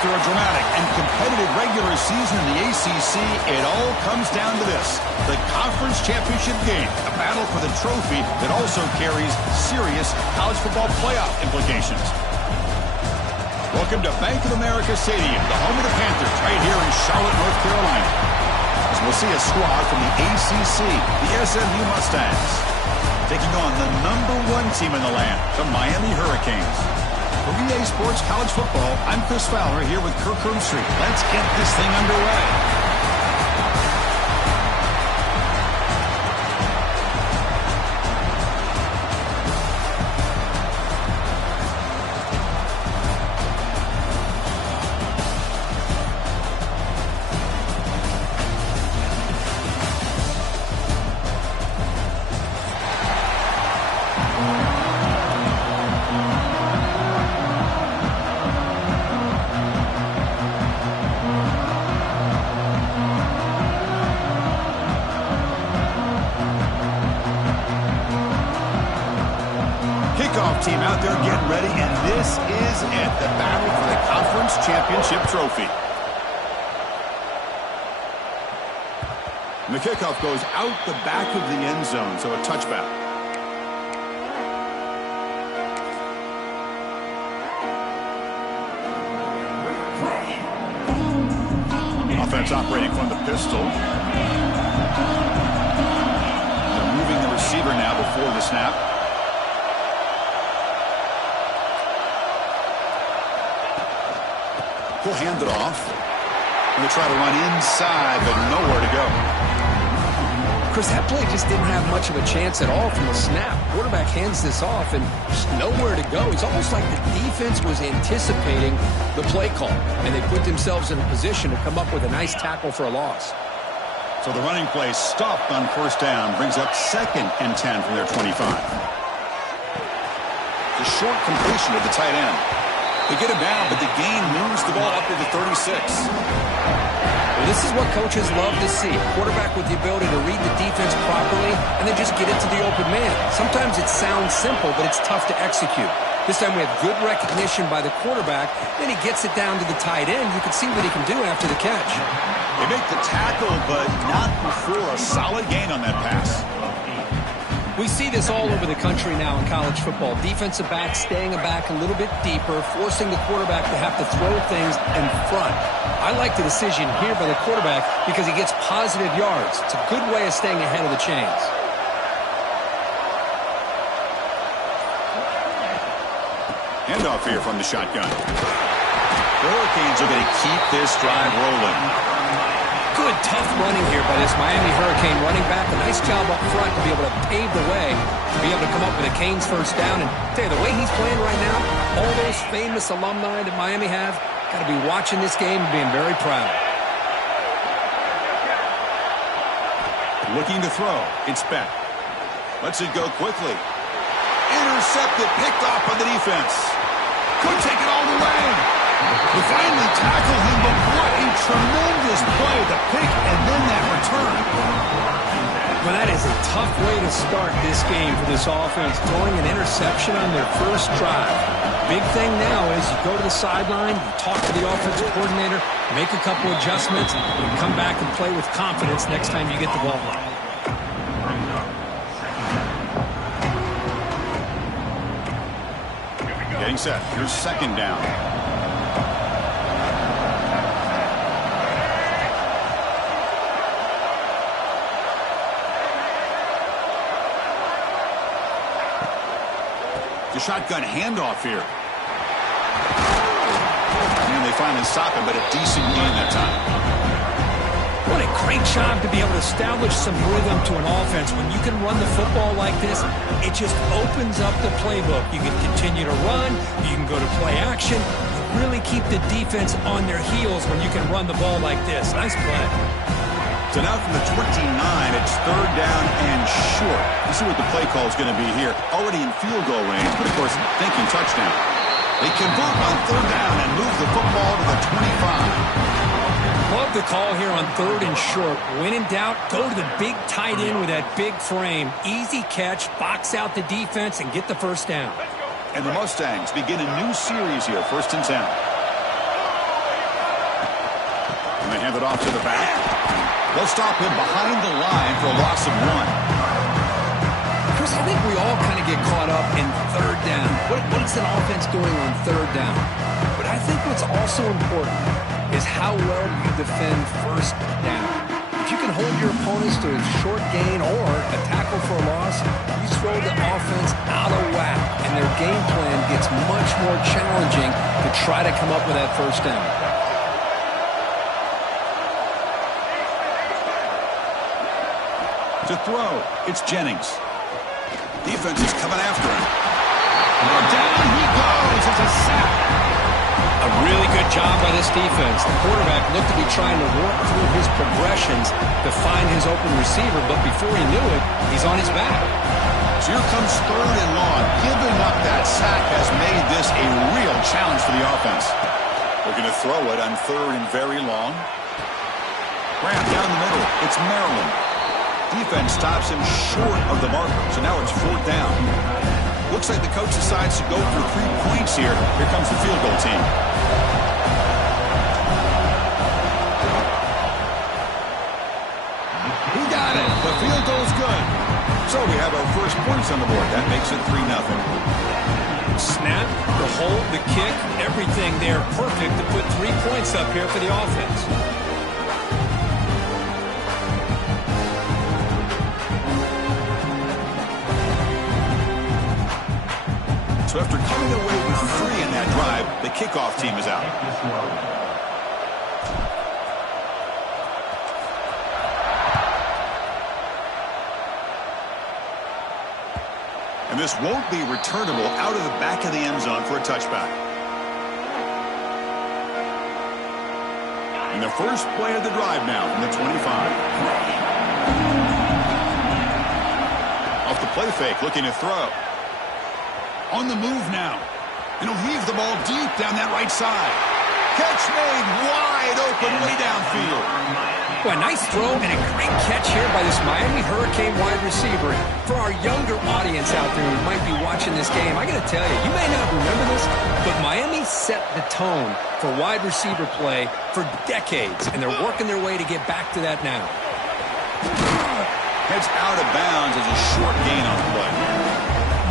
After a dramatic and competitive regular season in the ACC, it all comes down to this: the conference championship game, a battle for the trophy that also carries serious college football playoff implications. Welcome to Bank of America Stadium, the home of the Panthers, right here in Charlotte, North Carolina. As we'll see a squad from the ACC, the SMU Mustangs, taking on the #1 team in the land, the Miami Hurricanes. For EA Sports College Football, I'm Chris Fowler here with Kirk Herbstreit. Let's get this thing underway. Team out there getting ready, and this is it, the battle for the conference championship trophy. And the kickoff goes out the back of the end zone, so a touchback. Offense operating from the pistol. They're moving the receiver now before the snap. He'll hand it off. And they try to run inside, but nowhere to go. Chris, that play just didn't have much of a chance at all from the snap. Quarterback hands this off and just nowhere to go. It's almost like the defense was anticipating the play call, and they put themselves in a position to come up with a nice tackle for a loss. So the running play stopped on first down, brings up 2nd and 10 from their 25. The short completion of the tight end. They get him down, but the gain moves the ball up to the 36. Well, this is what coaches love to see. A quarterback with the ability to read the defense properly and then just get it to the open man. Sometimes it sounds simple, but it's tough to execute. This time we have good recognition by the quarterback. Then he gets it down to the tight end. You can see what he can do after the catch. They make the tackle, but not before a solid gain on that pass. We see this all over the country now in college football. Defensive backs staying back a little bit deeper, forcing the quarterback to have to throw things in front. I like the decision here by the quarterback because he gets positive yards. It's a good way of staying ahead of the chains. Handoff here from the shotgun. The Hurricanes are going to keep this drive rolling. Good, tough running here by this Miami Hurricane running back. A nice job up front to be able to pave the way, to be able to come up with a Canes first down. And tell you, the way he's playing right now, all those famous alumni that Miami have, got to be watching this game and being very proud. Looking to throw. It's Beck. Lets it go quickly. Intercepted, picked off by the defense. Could take it all the way. They finally tackle him, but what a tremendous play. The pick and then that return. Well, that is a tough way to start this game for this offense, throwing an interception on their first drive. Big thing now is you go to the sideline, you talk to the offensive coordinator, make a couple adjustments, and come back and play with confidence next time you get the ball. Getting set. Here's second down. The shotgun handoff here. And they finally stop him, but a decent gain that time. What a great job to be able to establish some rhythm to an offense. When you can run the football like this, it just opens up the playbook. You can continue to run. You can go to play action. You really keep the defense on their heels when you can run the ball like this. Nice play. So now from the 29, it's third down and short. You see what the play call is going to be here. Already in field goal range, but of course, thinking touchdown. They convert on third down and move the football to the 25. Love the call here on third and short. When in doubt, go to the big tight end with that big frame. Easy catch, box out the defense, and get the first down. And the Mustangs begin a new series here, 1st and 10. And they hand it off to the back. They'll stop him behind the line for a loss of 1. Chris, I think we all kind of get caught up in third down. What's an offense doing on third down? But I think what's also important is how well you defend first down. If you can hold your opponents to a short gain or a tackle for a loss, you throw the offense out of whack, and their game plan gets much more challenging to try to come up with that first down. To throw, it's Jennings. Defense is coming after him. Down he goes. It's a sack. A really good job by this defense. The quarterback looked to be trying to work through his progressions to find his open receiver, but before he knew it, he's on his back. So here comes third and long. Giving up that sack has made this a real challenge for the offense. We're going to throw it on third and very long. Grant down the middle. It's Maryland. Defense stops him short of the marker, so now it's fourth down. Looks like the coach decides to go for 3 points here. Here comes the field goal team. He got it. The field goal's good. So we have our first points on the board. That makes it 3-0. Snap, the hold, the kick, everything there perfect to put 3 points up here for the offense. So after coming away with 3 in that drive, the kickoff team is out. And this won't be returnable out of the back of the end zone for a touchback. And the first play of the drive now from the 25. Off the play fake, looking to throw. On the move now. And he'll heave the ball deep down that right side. Catch made wide open way downfield. Well, a nice throw and a great catch here by this Miami Hurricane wide receiver. For our younger audience out there who might be watching this game, I got to tell you, you may not remember this, but Miami set the tone for wide receiver play for decades, and they're working their way to get back to that now. Heads out of bounds as a short gain on the play.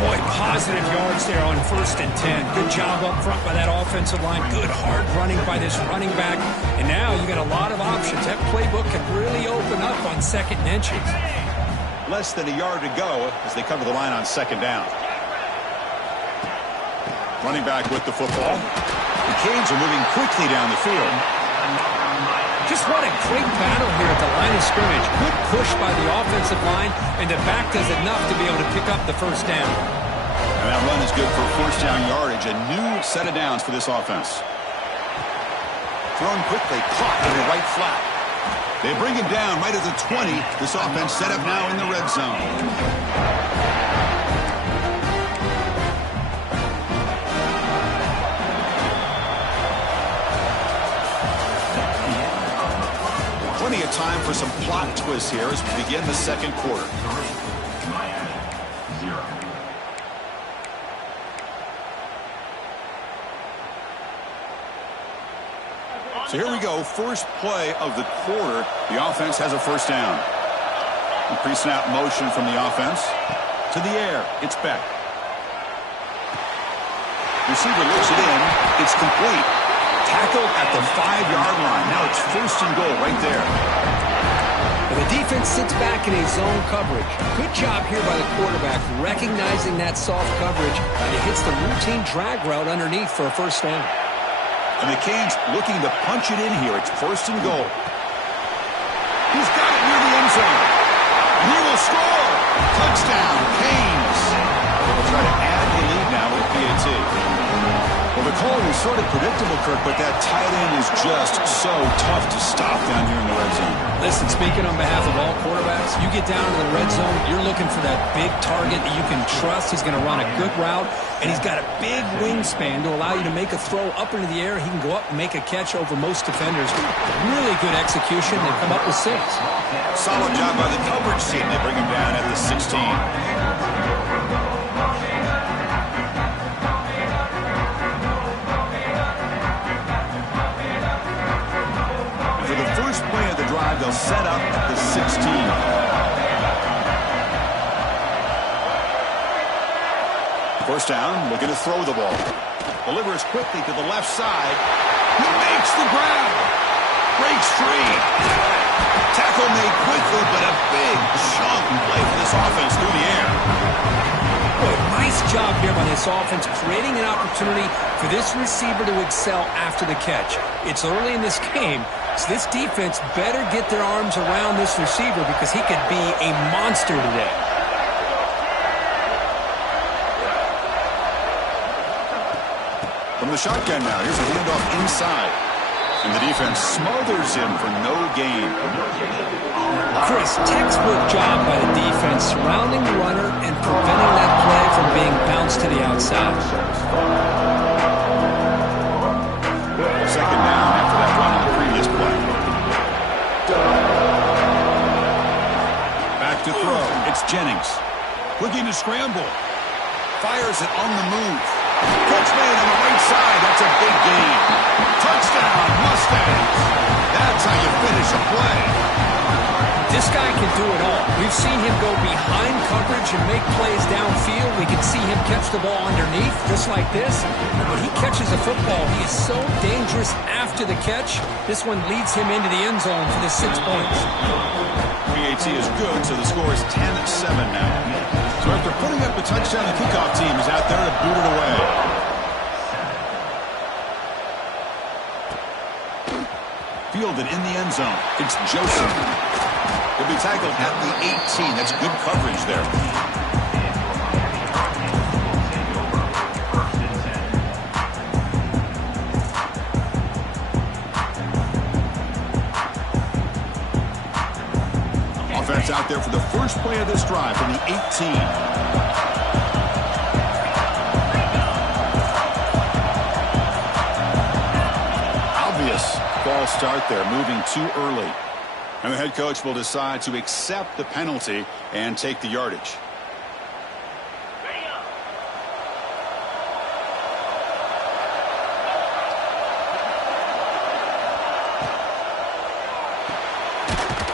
Boy, positive yards there on 1st and 10. Good job up front by that offensive line. Good hard running by this running back. And now you got a lot of options. That playbook can really open up on 2nd and inches. Less than a yard to go as they cover the line on 2nd down. Running back with the football. The Canes are moving quickly down the field. Just what a great battle here at the line of scrimmage. Good push by the offensive line, and the back does enough to be able to pick up the first down. And that run is good for first down yardage. A new set of downs for this offense. Thrown quickly, caught in the right flat. They bring him down right at the 20. This offense set up now in the red zone. Plenty of time for some plot twists here as we begin the second quarter. So here we go, first play of the quarter. The offense has a first down. Pre-snap motion from the offense. To the air, it's Beck. Receiver looks it in, it's complete. Tackled at the 5-yard line. Now it's first and goal right there. The defense sits back in a zone coverage. Good job here by the quarterback, recognizing that soft coverage, and he hits the routine drag route underneath for a first down. And the Canes looking to punch it in here. It's first and goal. He's got it near the end zone. And he will score. Touchdown, Canes. They'll try to add a lead now with PAT. Well, the call was sort of predictable, Kirk, but that tight end is just so tough to stop down here in the red zone. Listen, speaking on behalf of all quarterbacks, you get down to the red zone, you're looking for that big target that you can trust. He's going to run a good route, and he's got a big wingspan to allow you to make a throw up into the air. He can go up and make a catch over most defenders. Really good execution. They come up with 6. Solid job by the coverage team. They bring him down at the 16. They'll set up at the 16. First down, looking to throw the ball. Delivers quickly to the left side. He makes the grab. Breaks free. Tackle made quickly, but a big chunk play for this offense through the air. Boy, nice job here by this offense, creating an opportunity for this receiver to excel after the catch. It's early in this game, so this defense better get their arms around this receiver because he could be a monster today. From the shotgun now, here's a handoff inside. And the defense smothers him for no gain. Chris, textbook job by the defense surrounding the runner and preventing that play from being bounced to the outside. Second down after that run on the previous play. Back to throw. It's Jennings. Looking to scramble. Fires it on the move. Catch made on the right side. That's a big gain. Touchdown, Mustangs. That's how you finish a play. This guy can do it all. We've seen him go behind coverage and make plays downfield. We can see him catch the ball underneath, just like this. When he catches a football, he is so dangerous after the catch. This one leads him into the end zone for the 6 points. PAT is good, so the score is 10-7 now. So after putting up the touchdown, the kickoff team is out there to boot it away. Fielded in the end zone. It's Joseph. He'll be tackled at the 18. That's good coverage there. Offense out there for the first play of this drive from the 18. False start there, moving too early. And the head coach will decide to accept the penalty and take the yardage.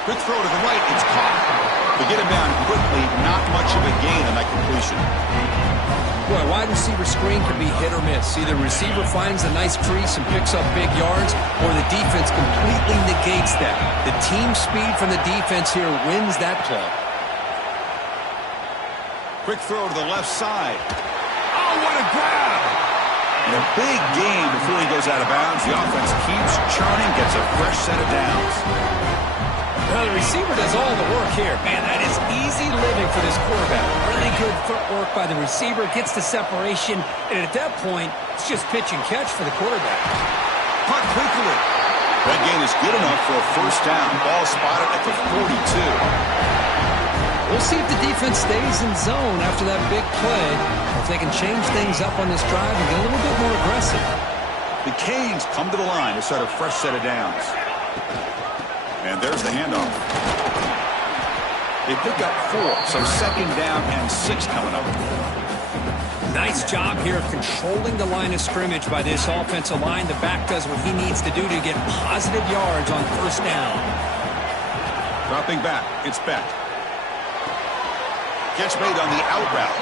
Quick throw to the right, it's caught. They get him down quickly, not much of a gain on that completion. Boy, a wide receiver screen can be hit or miss. Either receiver finds a nice crease and picks up big yards, or the defense completely negates that. The team speed from the defense here wins that play. Quick throw to the left side. Oh, what a grab! And a big gain before he goes out of bounds. The offense keeps churning, gets a fresh set of downs. Well, the receiver does all the work here. Man, that is easy living for this quarterback. Really good footwork by the receiver, gets the separation, and at that point, it's just pitch and catch for the quarterback. Punt quickly. That gain is good enough for a first down. Ball spotted at the 42. We'll see if the defense stays in zone after that big play, or if they can change things up on this drive and get a little bit more aggressive. The Canes come to the line to start a fresh set of downs. And there's the handoff. They pick up 4, so second down and 6 coming up. Nice job here of controlling the line of scrimmage by this offensive line. The back does what he needs to do to get positive yards on first down. Dropping back, it's Beck. Gets made on the out route.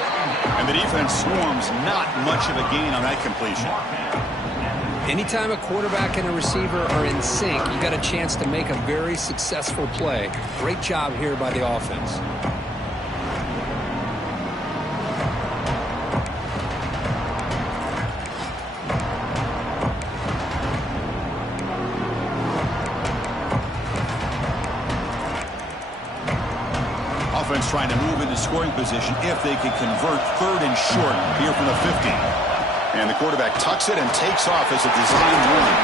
And the defense swarms, not much of a gain on that completion. Anytime a quarterback and a receiver are in sync, you got a chance to make a very successful play. Great job here by the offense. Offense trying to move into scoring position if they can convert third and short here from the 50. And the quarterback tucks it and takes off as a design run.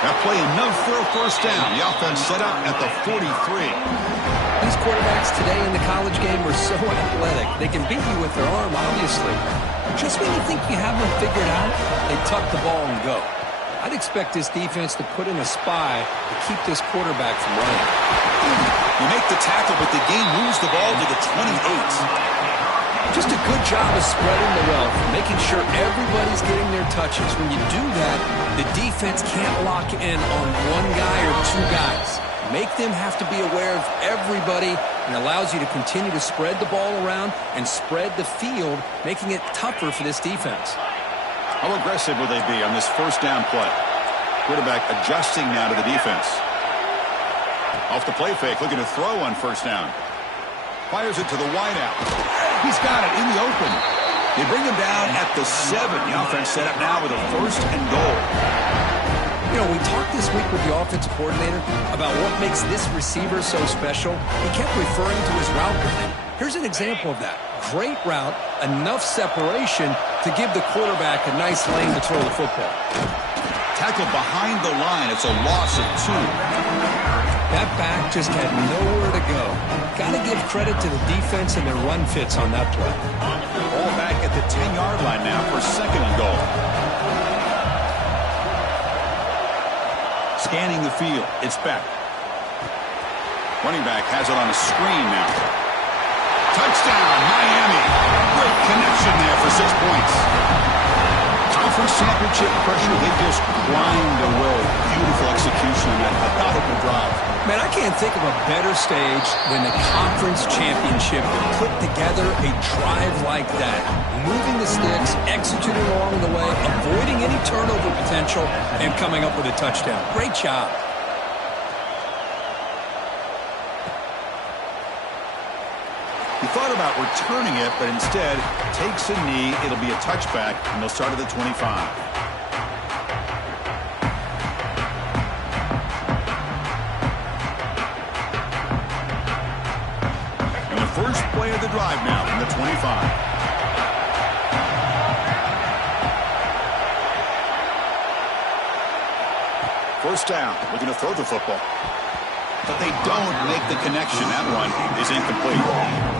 That play enough for a first down. The offense set up at the 43. These quarterbacks today in the college game are so athletic. They can beat you with their arm, obviously. Just when you think you have them figured out, they tuck the ball and go. I'd expect this defense to put in a spy to keep this quarterback from running. You make the tackle, but the game moves the ball to the 28. Just a good job of spreading the wealth, making sure everybody's getting their touches. When you do that, the defense can't lock in on one guy or two guys. Make them have to be aware of everybody, and allows you to continue to spread the ball around and spread the field, making it tougher for this defense. How aggressive will they be on this first down play? Quarterback adjusting now to the defense. Off the play fake, looking to throw on first down. Fires it to the wideout. He's got it in the open. They bring him down at the 7. The offense set up now with a first and goal. You know, we talked this week with the offensive coordinator about what makes this receiver so special. He kept referring to his route running. Here's an example of that. Great route, enough separation to give the quarterback a nice lane to throw the football. Tackled behind the line. It's a loss of 2. That back just had nowhere to go. Got to give credit to the defense and their run fits on that play. Ball back at the 10-yard line now for second and goal. Scanning the field. It's Beck. Running back has it on a screen now. Touchdown, Miami. Great connection there for 6 points. Conference championship pressure, they just grind away. Beautiful execution on that methodical drive. Man, I can't think of a better stage than the conference championship to put together a drive like that. Moving the sticks, executing along the way, avoiding any turnover potential, and coming up with a touchdown. Great job. He thought about returning it, but instead takes a knee. It'll be a touchback, and they'll start at the 25. First play of the drive now from the 25. First down, looking to throw the football. But they don't make the connection. That one is incomplete.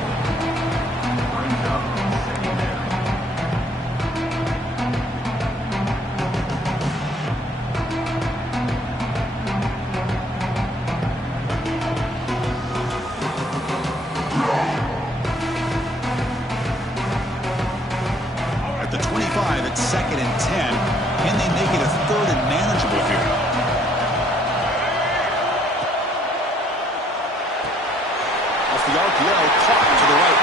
It's second and 10. Can they make it a third and manageable here? Off the RPO, caught to the right.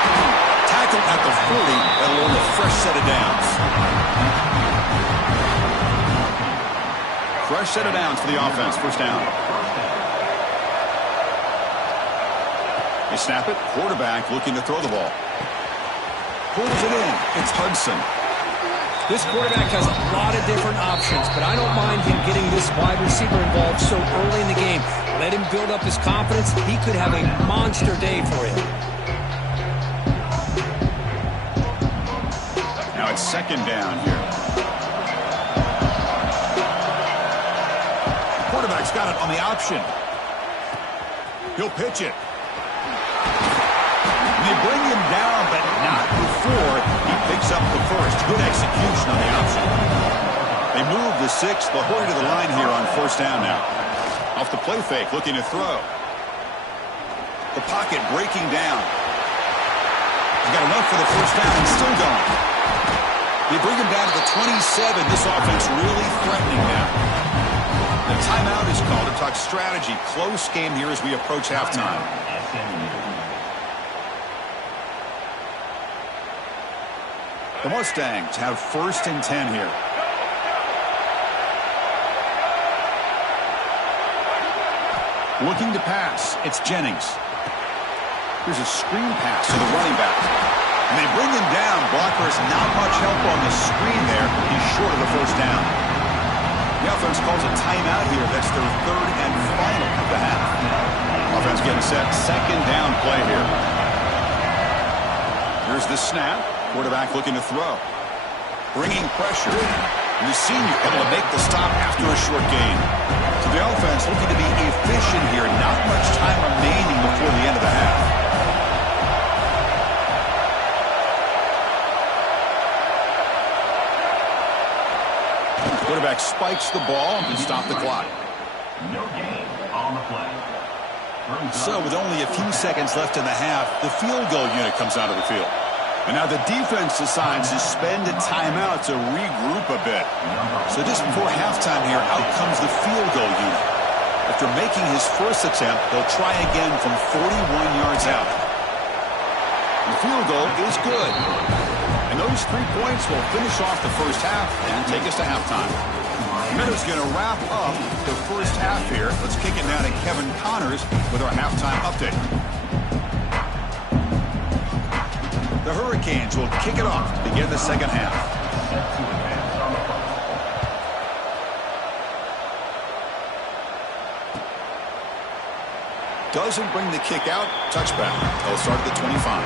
Tackled at the 40. That'll earn a fresh set of downs. Fresh set of downs for the offense. First down. They snap it. Quarterback looking to throw the ball. Pulls it in. It's Hudson. This quarterback has a lot of different options, but I don't mind him getting this wide receiver involved so early in the game. Let him build up his confidence. He could have a monster day for him. Now it's second down here. Quarterback's got it on the option. He'll pitch it. They bring him down, but not before he picks up the first. Good execution on the option. They move the 6th. They'll hurry to the line here on first down now. Off the play fake, looking to throw. The pocket breaking down. He's got enough for the first down and still going. They bring him down to the 27. This offense really threatening now. The timeout is called to talk strategy. Close game here as we approach halftime. The Mustangs have 1st and 10 here. Looking to pass. It's Jennings. Here's a screen pass to the running back. And they bring him down. Blocker has not much help on the screen there. He's short of the first down. The offense calls a timeout here. That's their 3rd and final of the half. Offense getting set. 2nd down play here. Here's the snap. Quarterback looking to throw. Bringing pressure. And the senior able to make the stop after a short gain. So the offense looking to be efficient here. Not much time remaining before the end of the half. Quarterback spikes the ball and stops the clock. No gain on the play. So with only a few seconds left in the half, the field goal unit comes out of the field. And now the defense decides to spend a timeout to regroup a bit. So just before halftime here, out comes the field goal unit. After making his first attempt, they'll try again from 41 yards out. The field goal is good. And those 3 points will finish off the first half and take us to halftime. Meadows going to wrap up the first half here. Let's kick it now to Kevin Connors with our halftime update. The Hurricanes will kick it off to begin the second half. Doesn't bring the kick out. Touchback. They'll start at the 25.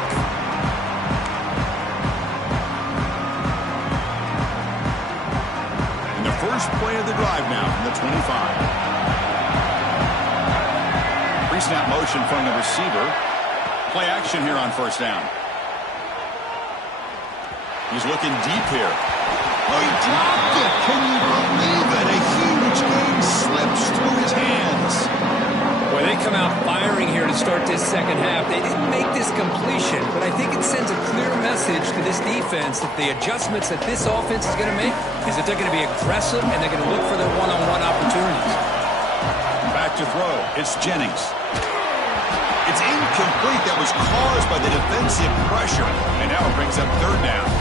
First play of the drive now from the 25. Pre-snap motion from the receiver. Play action here on first down. He's looking deep here. Oh, he dropped it. Can you believe it? A huge gain slips through his hands. Boy, they come out firing here to start this second half. They didn't make this completion, but I think it sends a clear message to this defense that the adjustments that this offense is going to make is that they're going to be aggressive and they're going to look for their one-on-one opportunities. Back to throw. It's Jennings. It's incomplete. That was caused by the defensive pressure. And now it brings up 3rd down.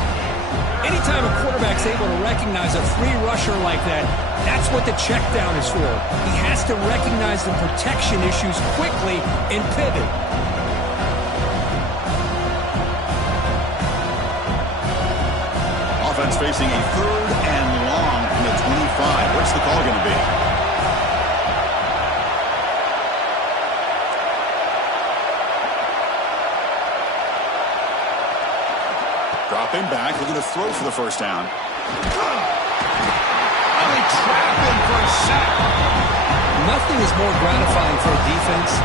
Anytime a quarterback's able to recognize a free rusher like that, that's what the check down is for. He has to recognize the protection issues quickly and pivot. Offense facing a 3rd and long from the 25. What's the call going to be? Dropping back, looking to throw for the first down. And they trap him for a sack. Nothing is more gratifying for a defense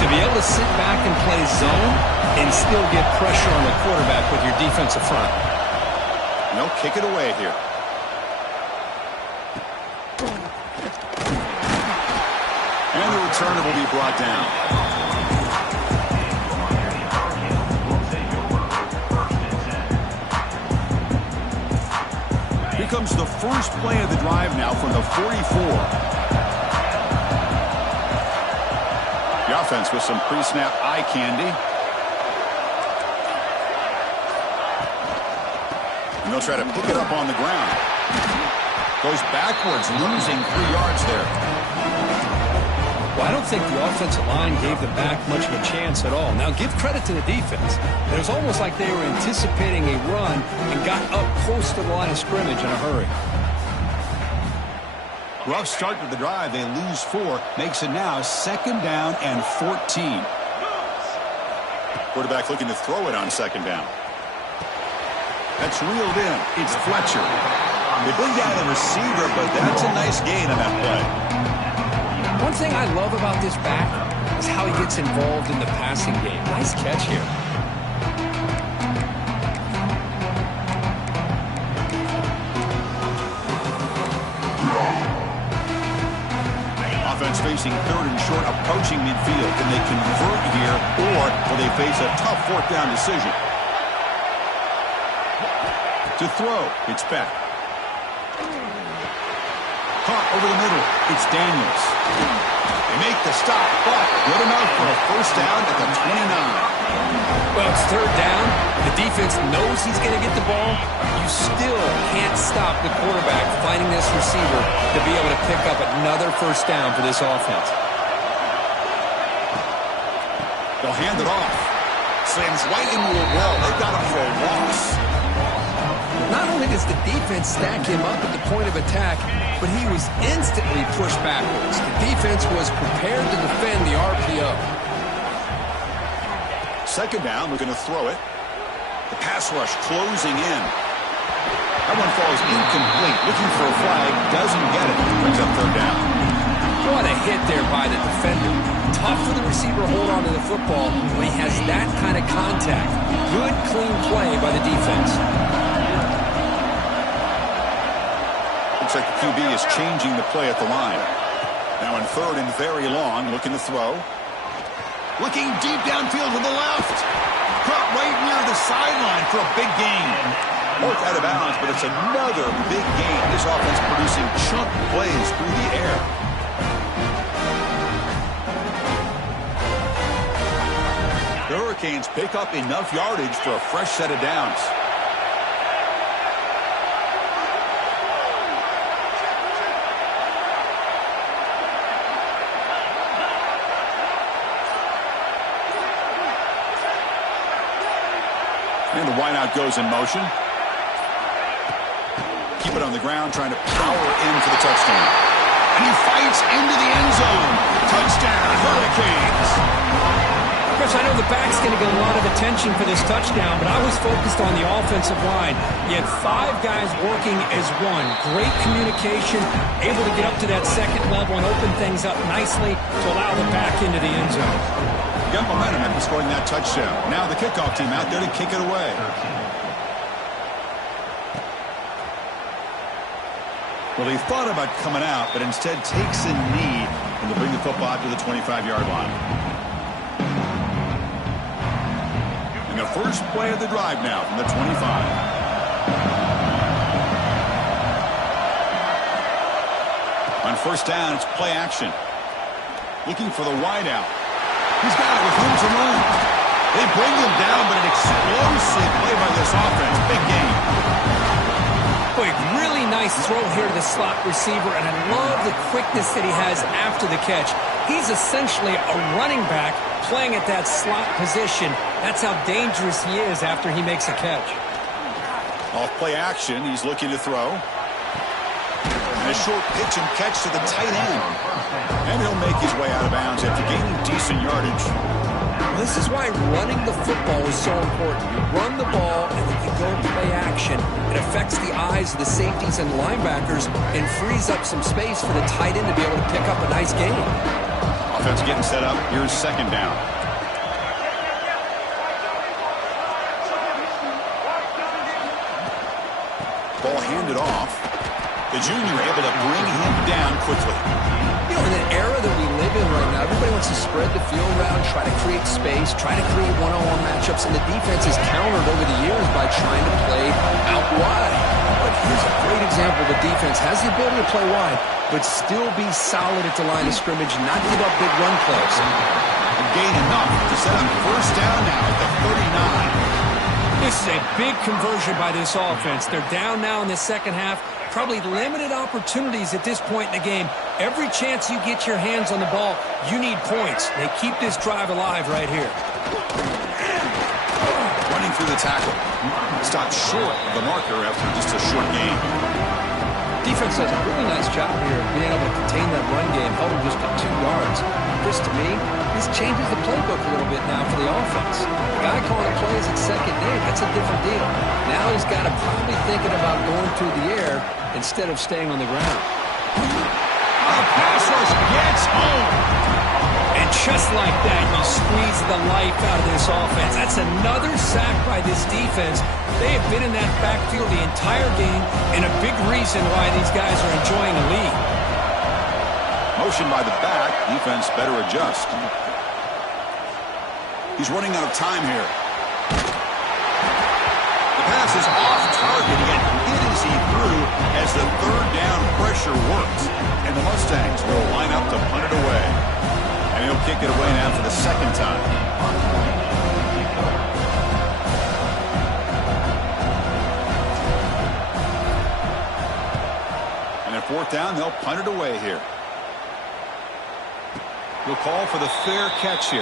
to be able to sit back and play zone and still get pressure on the quarterback with your defensive front. And they'll kick it away here. And the returner will be brought down. Here comes the first play of the drive now from the 44. The offense with some pre-snap eye candy. And they'll try to pick it up on the ground. Goes backwards, losing 3 yards there. Well, I don't think the offensive line gave the back much of a chance at all. Now, give credit to the defense. It was almost like they were anticipating a run and got up close to the line of scrimmage in a hurry. Rough start to the drive. They lose 4. Makes it now 2nd down and 14. Quarterback looking to throw it on 2nd down. That's reeled in. It's Fletcher. They bring down the receiver, but that's a nice gain on that play. One thing I love about this back is how he gets involved in the passing game. Nice catch here. Offense facing third and short, approaching midfield. Can they convert here, or will they face a tough fourth down decision? To throw, it's back. Caught over the middle, it's Daniels. They make the stop, but good enough for a first down at the 29. Well, it's third down. The defense knows he's going to get the ball. You still can't stop the quarterback finding this receiver to be able to pick up another first down for this offense. They'll hand it off. Slams right into a wall. They've got him for a loss. Not only does the defense stack him up at the point of attack, but he was instantly pushed backwards. The defense was prepared to defend the RPO. Second down, we're going to throw it. The pass rush closing in. That one falls incomplete. Looking for a flag, doesn't get it. Brings up third down. What a hit there by the defender. Tough for the receiver to hold on to the football when he has that kind of contact. Good, clean play by the defense. Looks like the QB is changing the play at the line. Now in third and very long, looking to throw. Looking deep downfield to the left. Caught right near the sideline for a big gain. Both out of bounds, but it's another big gain. This offense producing chunk plays through the air. The Hurricanes pick up enough yardage for a fresh set of downs. And the wideout goes in motion. Keep it on the ground, trying to power in for the touchdown. And he fights into the end zone. Touchdown, Hurricanes. Chris, I know the back's going to get a lot of attention for this touchdown, but I was focused on the offensive line. You had 5 guys working as one. Great communication, able to get up to that second level and open things up nicely to allow the back into the end zone. Got momentum after scoring that touchdown. Now the kickoff team out there to kick it away. Well, he thought about coming out, but instead takes a knee and will bring the football out to the 25-yard line. And the first play of the drive now from the 25. On first down, it's play action. Looking for the wideout. He's got it with room to run. They bring him down, but an explosive play by this offense. Big game. Boy, really nice throw here to the slot receiver, and I love the quickness that he has after the catch. He's essentially a running back playing at that slot position. That's how dangerous he is after he makes a catch. Off play action, he's looking to throw. And a short pitch and catch to the tight end. And he'll make his way out of bounds after gaining decent yardage. This is why running the football is so important. You run the ball, and then you go play action. It affects the eyes of the safeties and linebackers and frees up some space for the tight end to be able to pick up a nice gain. Offense getting set up. Here's second down. Ball handed off. The junior able to bring him down quickly. You know, in the era that we live in right now, everybody wants to spread the field around, try to create space, try to create one-on-one matchups, and the defense is countered over the years by trying to play out wide. But here's a great example. The defense has the ability to play wide, but still be solid at the line of scrimmage, not give up big run plays. And gain enough to set up first down now at the 39. This is a big conversion by this offense. They're down now in the second half. Probably limited opportunities at this point in the game. Every chance you get your hands on the ball, you need points. They keep this drive alive right here. Running through the tackle. Stopped short of the marker after just a short gain. Defense does a really nice job here of being able to contain that run game, held him just to 2 yards. Chris, to me, this changes the playbook a little bit now for the offense. The guy calling plays at second name, that's a different deal. Now he's got to probably thinking about going through the air instead of staying on the ground. The pass rush gets home. And just like that, you squeeze the life out of this offense. That's another sack by this defense. They have been in that backfield the entire game, and a big reason why these guys are enjoying the lead. Motion by the back. Defense better adjust. He's running out of time here. The pass is off target, yet hit as he threw as the third down pressure works. And the Mustangs will line up to punt it away. And he'll kick it away now for the second time. And at fourth down, they'll punt it away here. We'll call for the fair catch here.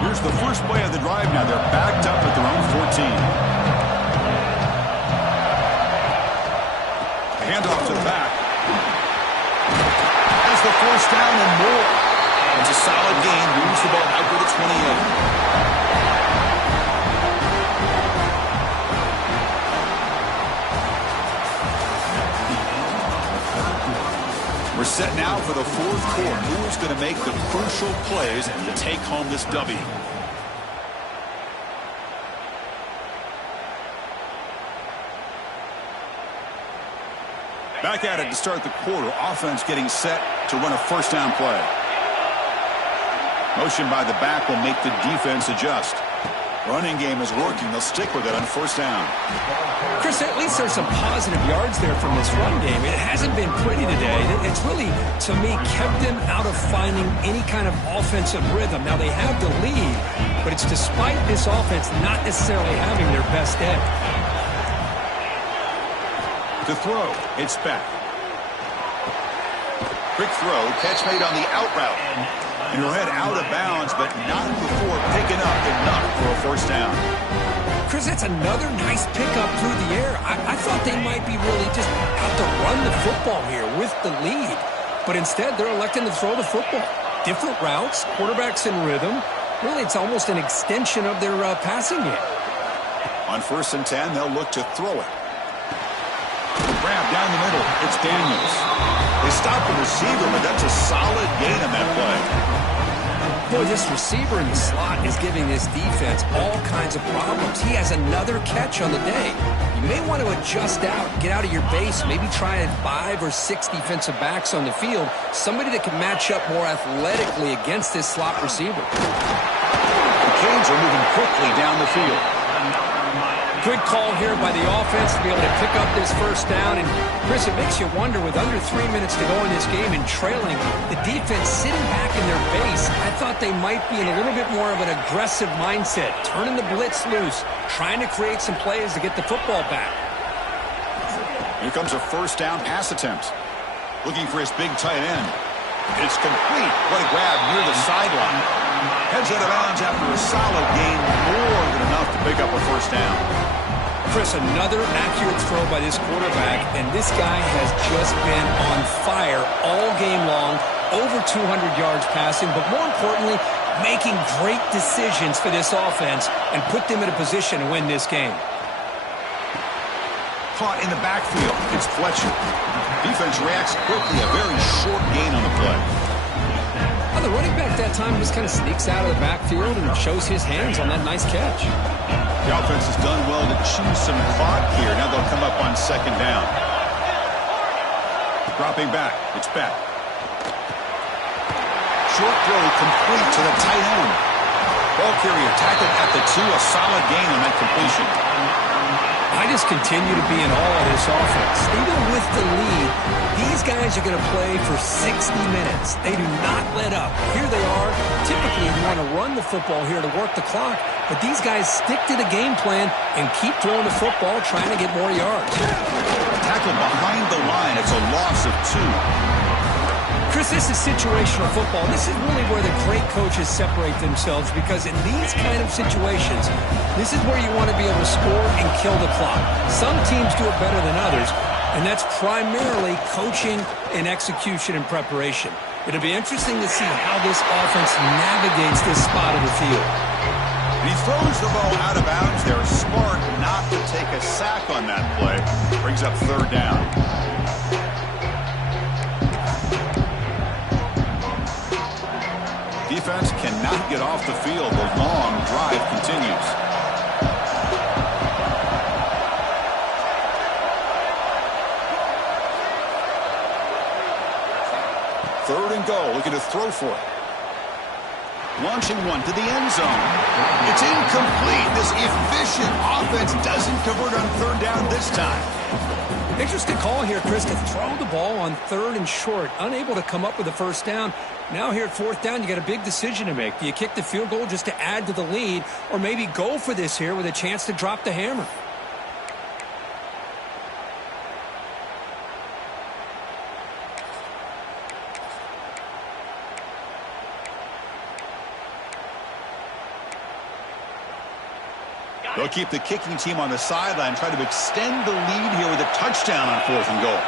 Here's the first play of the drive now. They're backed up at their own 14. Handoff to the back. Has the first down and more. It's a solid gain. Moves the ball out to the 28. We're set now for the fourth quarter. Who is going to make the crucial plays to take home this W? Back at it to start the quarter. Offense getting set to run a first down play. Motion by the back will make the defense adjust. Running game is working. They'll stick with it on first down. Chris, at least there's some positive yards there from this run game. It hasn't been pretty today. It's really, to me, kept them out of finding any kind of offensive rhythm. Now, they have the lead, but it's despite this offense not necessarily having their best day. To throw, it's back. Quick throw, catch made on the out route. And he'll head out of bounds, but not before picking up enough for a first down. Chris, that's another nice pickup through the air. I thought they might be really just out to run the football here with the lead. But instead, they're electing to throw the football. Different routes, quarterbacks in rhythm. Really, it's almost an extension of their passing game. On 1st and 10, they'll look to throw it. Grab down the middle. It's Daniels. They stop the receiver, but that's a solid gain on that play. Boy, this receiver in the slot is giving this defense all kinds of problems. He has another catch on the day. You may want to adjust out, get out of your base, maybe try 5 or 6 defensive backs on the field, somebody that can match up more athletically against this slot receiver. The Canes are moving quickly down the field. Good call here by the offense to be able to pick up this first down. And, Chris, it makes you wonder, with under 3 minutes to go in this game and trailing, the defense sitting back in their base, I thought they might be in a little bit more of an aggressive mindset, turning the blitz loose, trying to create some plays to get the football back. Here comes a first down pass attempt. Looking for his big tight end. It's complete. What a grab near the sideline. Heads out of bounds after a solid gain, more than enough to pick up a first down. Chris, another accurate throw by this quarterback, and this guy has just been on fire all game long, over 200 yards passing, but more importantly, making great decisions for this offense and put them in a position to win this game. Caught in the backfield. It's Fletcher. Defense reacts quickly. A very short gain on the play. Well, the running back that time just kind of sneaks out of the backfield and shows his hands on that nice catch. The offense has done well to choose some clock here. Now they'll come up on second down. Dropping back. It's back. Short throw complete to the tight end. Ball carrier tackled at the 2. A solid gain on that completion. I just continue to be in awe of this offense. Even with the lead, these guys are going to play for 60 minutes. They do not let up. Here they are. Typically, you want to run the football here to work the clock, but these guys stick to the game plan and keep throwing the football, trying to get more yards. Tackle behind the line. It's a loss of 2. Chris, this is situational football. This is really where the great coaches separate themselves, because in these kind of situations, this is where you want to be able to score and kill the clock. Some teams do it better than others, and that's primarily coaching and execution and preparation. It'll be interesting to see how this offense navigates this spot of the field. And he throws the ball out of bounds. They're smart not to take a sack on that play. Brings up third down. Defense cannot get off the field. The long drive continues. 3rd and goal, looking to throw for it. Launching one to the end zone. It's incomplete. This efficient offense doesn't convert on 3rd down this time. Interesting call here, Chris, to throw the ball on 3rd and short. Unable to come up with a 1st down. Now here at 4th down, you got a big decision to make. Do you kick the field goal just to add to the lead, or maybe go for this here with a chance to drop the hammer? They'll keep the kicking team on the sideline, try to extend the lead here with a touchdown on 4th and goal.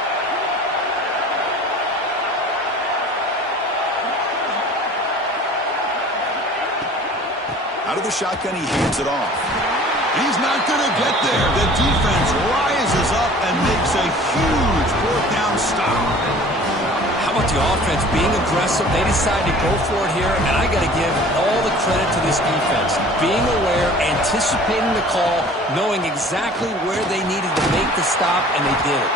Out of the shotgun, he hands it off. He's not going to get there. The defense rises up and makes a huge 4th down stop. How about the offense being aggressive? They decide to go for it here, and I got to give all the credit to this defense. Being aware, anticipating the call, knowing exactly where they needed to make the stop, and they did it.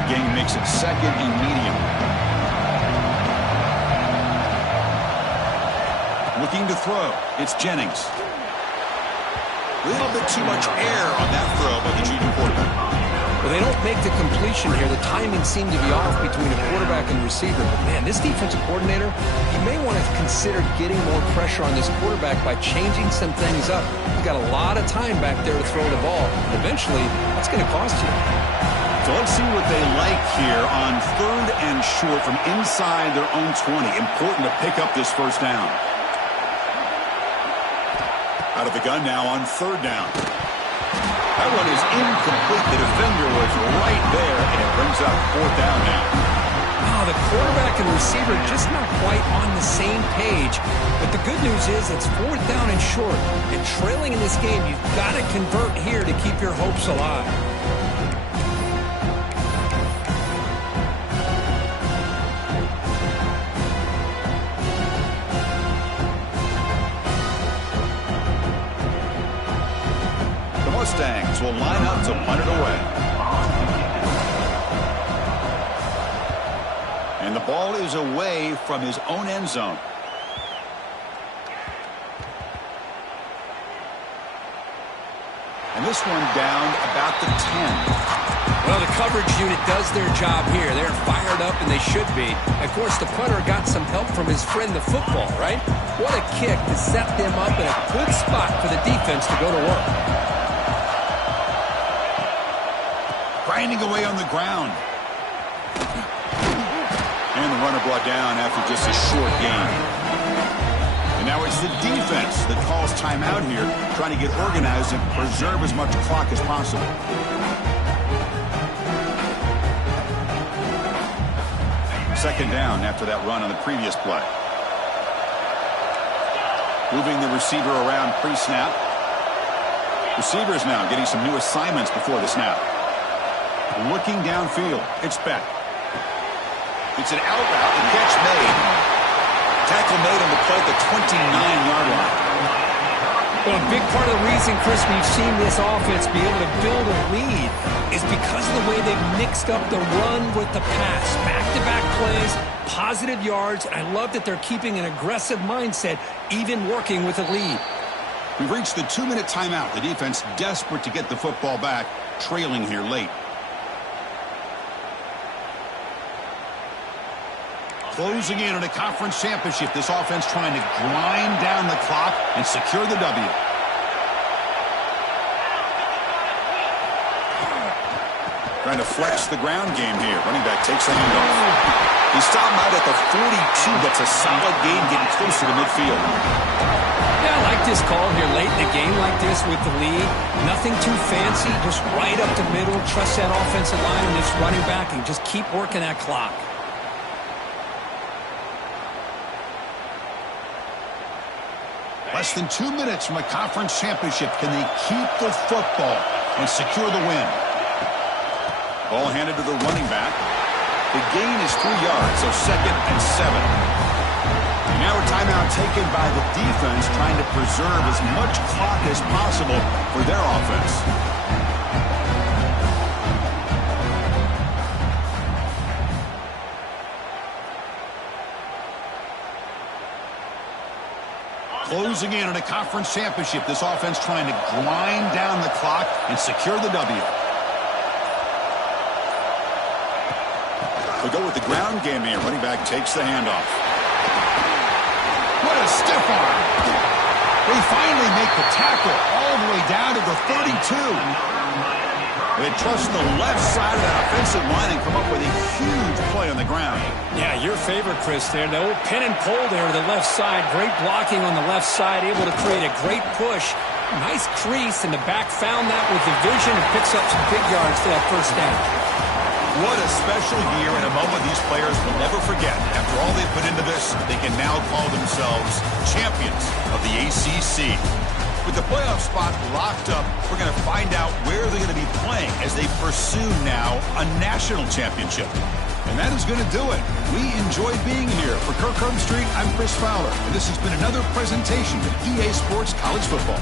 Again, makes it 2nd and medium. Looking to throw. It's Jennings. A little bit too much air on that throw by the junior quarterback. Well, they don't make the completion here. The timing seemed to be off between a quarterback and receiver. But, man, this defensive coordinator, he may want to consider getting more pressure on this quarterback by changing some things up. He's got a lot of time back there to throw the ball. Eventually, that's going to cost you. So let's see what they like here on 3rd and short from inside their own 20. Important to pick up this 1st down. Out of the gun now on 3rd down. That one is incomplete. The defender was right there, and it brings up 4th down now. Oh, the quarterback and receiver just not quite on the same page. But the good news is it's 4th down and short. And trailing in this game, you've got to convert here to keep your hopes alive. Mustangs will line up to punt it away. And the ball is away from his own end zone. And this one down about the 10. Well, the coverage unit does their job here. They're fired up, and they should be. Of course, the punter got some help from his friend, the football, right? What a kick to set them up in a good spot for the defense to go to work. Grinding away on the ground. And the runner brought down after just a short gain. And now it's the defense that calls timeout here, trying to get organized and preserve as much clock as possible. Second down after that run on the previous play. Moving the receiver around pre-snap. Receivers now getting some new assignments before the snap. Looking downfield. It's Beck. It's an out route. The catch made. Tackle made on the play at the 29-yard line. Well, a big part of the reason, Chris, we've seen this offense be able to build a lead is because of the way they've mixed up the run with the pass. Back-to-back plays, positive yards, and I love that they're keeping an aggressive mindset, even working with a lead. We've reached the 2-minute timeout. The defense desperate to get the football back, trailing here late. Closing in on a conference championship, this offense trying to grind down the clock and secure the W. Trying to flex the ground game here. Running back takes the handoff. He's stopped out at the 42. That's a solid gain, getting closer to midfield. Yeah, I like this call here late in the game like this with the lead. Nothing too fancy, just right up the middle. Trust that offensive line and this running back and just keep working that clock. Less than 2 minutes from a conference championship. Can they keep the football and secure the win? Ball handed to the running back. The gain is 3 yards, so 2nd and 7. And now a timeout taken by the defense, trying to preserve as much clock as possible for their offense. Closing in on a conference championship, this offense trying to grind down the clock and secure the W. They'll go with the ground game here. Running back takes the handoff. What a stiff arm. They finally make the tackle all the way down to the 32. They trust the left side of that offensive line and come up with a huge play on the ground. Yeah, your favorite, Chris, there. The old pin and pull there to the left side. Great blocking on the left side, able to create a great push. Nice crease, and the back found that with the vision and picks up some big yards for that first down. What a special year and a moment these players will never forget. After all they put into this, they can now call themselves champions of the ACC. With the playoff spot locked up, we're going to find out where they're going to be playing as they pursue now a national championship. And that is going to do it. We enjoyed being here. For Kirk Street, I'm Chris Fowler, and this has been another presentation of EA Sports College Football.